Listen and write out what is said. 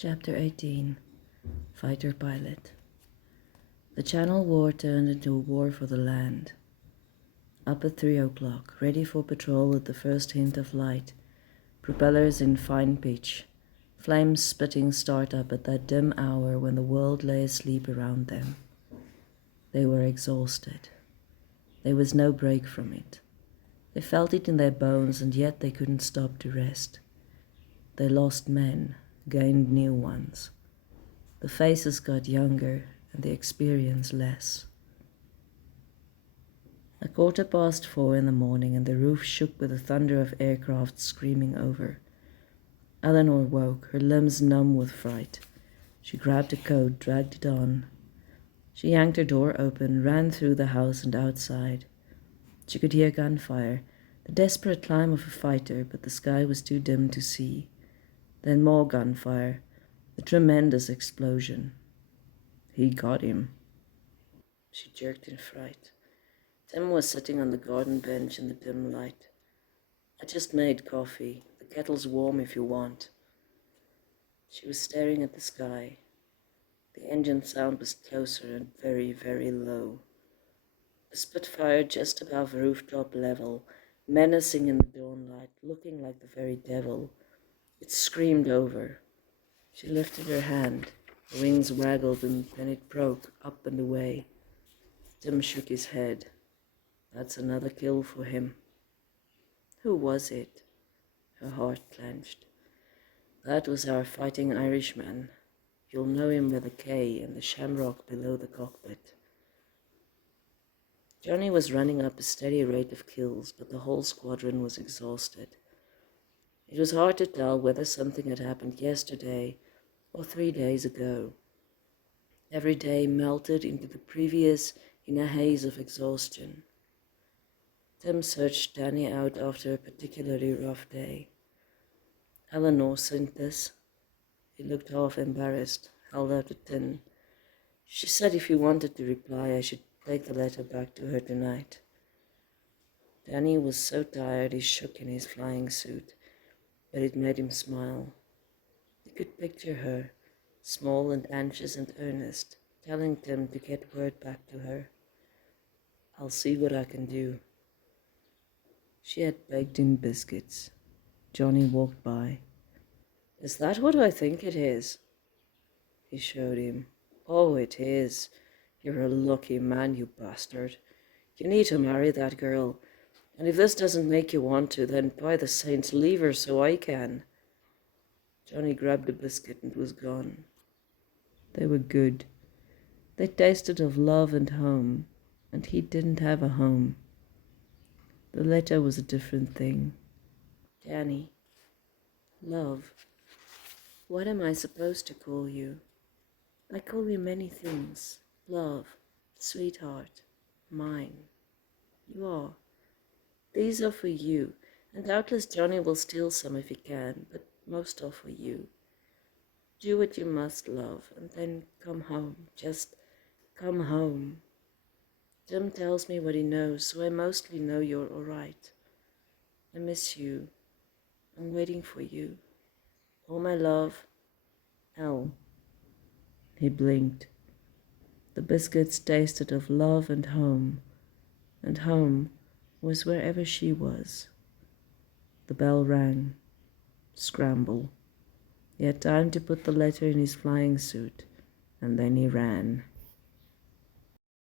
Chapter 18. Fighter Pilot. The Channel War turned into a war for the land. Up at 3 o'clock, ready for patrol at the first hint of light, propellers in fine pitch, flames spitting start up at that dim hour when the world lay asleep around them. They were exhausted. There was no break from it. They felt it in their bones, and yet they couldn't stop to rest. They lost men, gained new ones. The faces got younger and the experience less. 4:15 in the morning, and the roof shook with the thunder of aircraft screaming over. Eleanor woke, her limbs numb with fright. She grabbed a coat, dragged it on. She yanked her door open, ran through the house and outside. She could hear gunfire, the desperate climb of a fighter, but the sky was too dim to see. Then more gunfire, a tremendous explosion. He got him. She jerked in fright. Tim was sitting on the garden bench in the dim light. I just made coffee. The kettle's warm if you want. She was staring at the sky. The engine sound was closer and very, very low. A Spitfire just above rooftop level, menacing in the dawnlight, looking like the very devil. It screamed over. She lifted her hand. The wings waggled and then it broke, up and away. Tim shook his head. That's another kill for him. Who was it? Her heart clenched. That was our fighting Irishman. You'll know him with a K and the shamrock below the cockpit. Johnny was running up a steady rate of kills, but the whole squadron was exhausted. It was hard to tell whether something had happened yesterday or 3 days ago. Every day melted into the previous in a haze of exhaustion. Tim searched Danny out after a particularly rough day. Eleanor sent this. He looked half embarrassed, held out a tin. She said if he wanted to reply, I should take the letter back to her tonight. Danny was so tired he shook in his flying suit, but it made him smile. He could picture her, small and anxious and earnest, telling Tim to get word back to her. I'll see what I can do. She had baked in biscuits. Johnny walked by. Is that what I think it is? He showed him. Oh, it is. You're a lucky man, you bastard. You need to marry that girl. And if this doesn't make you want to, then by the saints, leave her so I can. Johnny grabbed a biscuit and was gone. They were good. They tasted of love and home, and he didn't have a home. The letter was a different thing. Danny, love, what am I supposed to call you? I call you many things. Love, sweetheart, mine. You are. These are for you, and doubtless Johnny will steal some if he can, but most are for you. Do what you must, love, and then come home. Just come home. Tim tells me what he knows, so I mostly know you're all right. I miss you. I'm waiting for you. All my love, L. He blinked. The biscuits tasted of love and home was wherever she was. The bell rang. Scramble. He had time to put the letter in his flying suit, and then he ran.